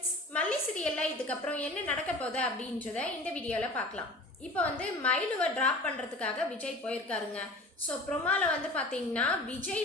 Friends, மல்லி சீரியல்ல இதுக்கப்புறம் என்ன நடக்க போகுது அப்படின்றத இந்த வீடியோவில் பார்க்கலாம். இப்போ மயிலுவை ட்ராப் பண்ணுறதுக்காக விஜய் போயிருக்காருங்க. ஸோ ப்ரொமால பார்த்தீங்கன்னா விஜய்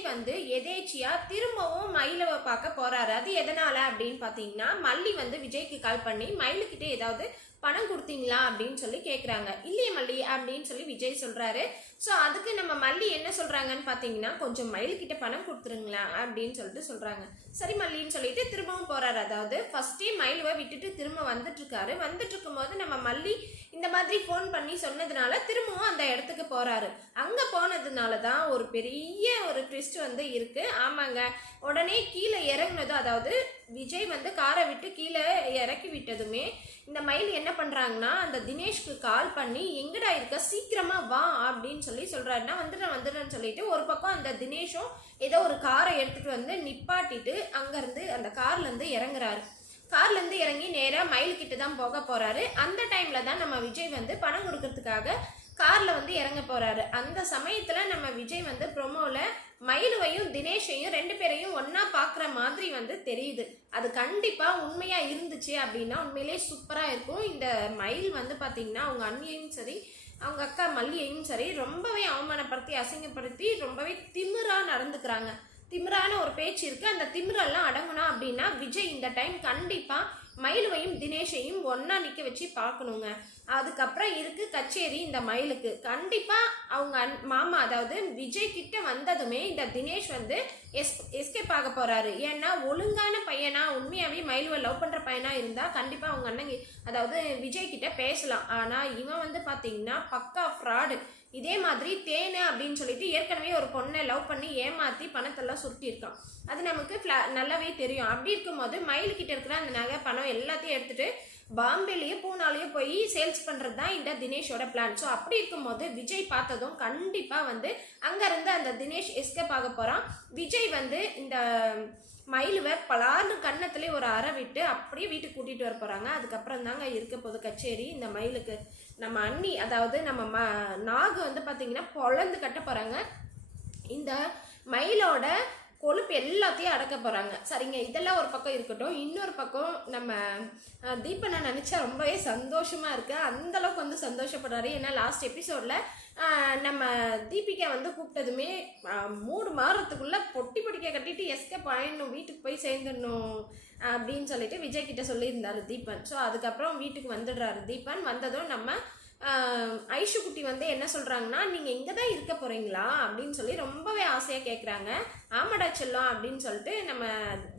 எதேச்சியாக திரும்பவும் மயிலுவை பார்க்க போகிறாரு. அது எதனால் அப்படின்னு பார்த்தீங்கன்னா, மல்லி விஜய்க்கு கால் பண்ணி மயிலுக்கிட்ட ஏதாவது பணம் கொடுத்தீங்களா அப்படின்னு சொல்லி கேட்குறாங்க. இல்லையே மல்லி அப்படின்னு சொல்லி விஜய் சொல்கிறாரு. ஸோ அதுக்கு நம்ம மல்லி என்ன சொல்கிறாங்கன்னு பார்த்தீங்கன்னா, கொஞ்சம் மயிலுக்கிட்ட பணம் கொடுத்துருங்களா அப்படின்னு சொல்லிட்டு சொல்கிறாங்க. சரி மல்லின்னு சொல்லிட்டு திரும்பவும் போகிறாரு. அதாவது ஃபஸ்ட்டே மயிலுவை விட்டுட்டு திரும்ப வந்துட்டுருக்காரு. வந்துட்டு இருக்கும்போது நம்ம மல்லி இந்த மாதிரி ஃபோன் பண்ணி சொன்னதுனால திரும்பவும் அந்த இடத்துக்கு போகிறாரு. அங்கே போனதுனால தான் ஒரு பெரிய ஒரு ட்விஸ்ட் இருக்குது. ஆமாங்க, உடனே கீழே இறங்குனதும், அதாவது விஜய் காரை விட்டு கீழே இறக்கி விட்டதுமே இந்த மயில் என்ன பண்ணுறாங்கன்னா, அந்த தினேஷ்க்கு கால் பண்ணி எங்கடா இருக்க, சீக்கிரமாக வா அப்படின்னு சொல்கிறாருன்னா, வந்துடுறேன்னு சொல்லிட்டு ஒரு பக்கம் அந்த தினேஷும் ஏதோ ஒரு காரை எடுத்துகிட்டு நிப்பாட்டிட்டு அங்கேருந்து அந்த கார்லேருந்து இறங்குறாரு. கார்லேருந்து இறங்கி நேராக மயிலுக்கிட்ட தான் போக போகிறாரு. அந்த டைமில் தான் நம்ம விஜய் பணம் கொடுக்கறதுக்காக காரில் இறங்க போகிறாரு. அந்த சமயத்தில் நம்ம விஜய் ப்ரொமோவில் மயிலுவையும் தினேஷையும் ரெண்டு பேரையும் ஒன்றா பார்க்குற மாதிரி தெரியுது. அது கண்டிப்பாக உண்மையாக இருந்துச்சு அப்படின்னா உண்மையிலே சூப்பராக இருக்கும். இந்த மயில் பார்த்திங்கன்னா அவங்க அண்ணியையும் சரி அவங்க அக்கா மல்லியையும் சரி ரொம்பவே அவமானப்படுத்தி அசிங்கப்படுத்தி ரொம்பவே திமிராக நடந்துக்கிறாங்க. திமிரான ஒரு பேச்சு இருக்குது. அந்த திமிரெல்லாம் அடங்கணும் அப்படின்னா விஜய் இந்த டைம் கண்டிப்பாக மயிலுவையும் தினேஷையும் ஒன்றா நிற்க வச்சு பார்க்கணுங்க. அதுக்கப்புறம் இருக்குது கச்சேரி. இந்த மயிலுக்கு கண்டிப்பாக அவங்க மாமா அதாவது விஜய் கிட்ட வந்ததுமே இந்த தினேஷ் எஸ்கேப் ஆக போகிறாரு. ஏன்னா ஒழுங்கான பையனா உண்மையாகவே மயிலுவை லவ் பண்ணுற பையனா இருந்தால் கண்டிப்பாக அவங்க அண்ணன் அதாவது விஜய் கிட்ட பேசலாம். ஆனால் இவன் பார்த்தீங்கன்னா பக்கா ஃப்ராடு. இதே மாதிரி தேனு அப்படின்னு சொல்லிட்டு ஏற்கனவே ஒரு பொண்ணை லவ் பண்ணி ஏமாற்றி பணத்தெல்லாம் சுருட்டியிருக்கான். அது நமக்கு நல்லாவே தெரியும். அப்படி இருக்கும்போது மயிலுக்கிட்ட இருக்கிற அந்த நகை பணம் எல்லாத்தையும் எடுத்துகிட்டு பாம்பேலேயே பூனாலேயே போய் சேல்ஸ் பண்ணுறது தான் இந்த தினேஷோட பிளான். ஸோ அப்படி இருக்கும்போது விஜய் பார்த்ததும் கண்டிப்பாக அங்கேருந்து அந்த தினேஷ் எஸ்கேப் ஆக போகிறான். விஜய் இந்த மயிலுவை பலார்னு கன்னத்துலேயே ஒரு அறை விட்டு அப்படியே வீட்டுக்கு கூட்டிகிட்டு வர போகிறாங்க. அதுக்கப்புறம் தாங்க இருக்க போது கச்சேரி. இந்த மயிலுக்கு நம்ம அண்ணி அதாவது நம்ம நாகு பார்த்திங்கன்னா பொழந்து கட்ட போகிறாங்க. இந்த மயிலோட கொழுப்பு எல்லாத்தையும் அடக்க போகிறாங்க. சரிங்க, இதெல்லாம் ஒரு பக்கம் இருக்கட்டும். இன்னொரு பக்கம் நம்ம தீபனை நினச்சா ரொம்பவே சந்தோஷமாக இருக்குது. அந்தளவுக்கு சந்தோஷப்படுறாரு. ஏன்னா லாஸ்ட் எபிசோடில் நம்ம தீபிகா கூப்பிட்டதுமே 3 மாதத்துக்குள்ளே பொட்டி பொட்டிக்க கட்டிட்டு எஸ்கேப் ஆயிடணும், வீட்டுக்கு போய் சேர்ந்துடணும் அப்படின்னு சொல்லிட்டு விஜய் கிட்ட சொல்லியிருந்தாரு தீபன். ஸோ அதுக்கப்புறம் வீட்டுக்கு வந்துடுறாரு தீபன். வந்ததும் நம்ம ஐஷு குட்டி என்ன சொல்கிறாங்கன்னா, நீங்கள் இங்கே தான் இருக்க போகிறீங்களா அப்படின்னு சொல்லி ரொம்பவே ஆசையாக கேட்குறாங்க. ஆமாடா செல்லம் அப்படின்னு சொல்லிட்டு நம்ம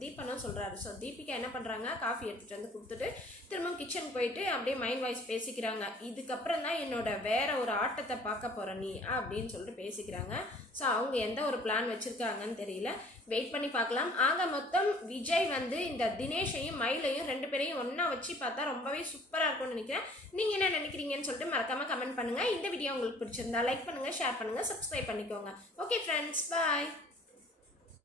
தீபனும் சொல்கிறாரு. ஸோ தீபிகா என்ன பண்ணுறாங்க, காஃபி எடுத்துகிட்டு கொடுத்துட்டு திரும்ப கிச்சன் போயிட்டு அப்படியே மைண்ட் வாய்ஸ் பேசிக்கிறாங்க. இதுக்கப்புறம் தான் என்னோட வேற ஒரு ஆட்டத்தை பார்க்க போகிற நீ அப்படின்னு சொல்லிட்டு பேசிக்கிறாங்க. ஸோ அவங்க எந்த ஒரு பிளான் வச்சுருக்காங்கன்னு தெரியல, வெயிட் பண்ணி பார்க்கலாம். ஆக மொத்தம் விஜய் இந்த தினேஷையும் மயிலையும் ரெண்டு பேரையும் ஒன்றா வச்சு பார்த்தா ரொம்பவே சூப்பராக இருக்கும்னு நினைக்கிறேன். நீங்கள் என்ன நினைக்கிறீங்கன்னு சொல்லிட்டு மறக்காமல் கமெண்ட் பண்ணுங்கள். இந்த வீடியோ உங்களுக்கு பிடிச்சிருந்தா லைக் பண்ணுங்கள், ஷேர் பண்ணுங்கள், சப்ஸ்கிரைப் பண்ணிக்கோங்க. ஓகே ஃப்ரெண்ட்ஸ், பாய்.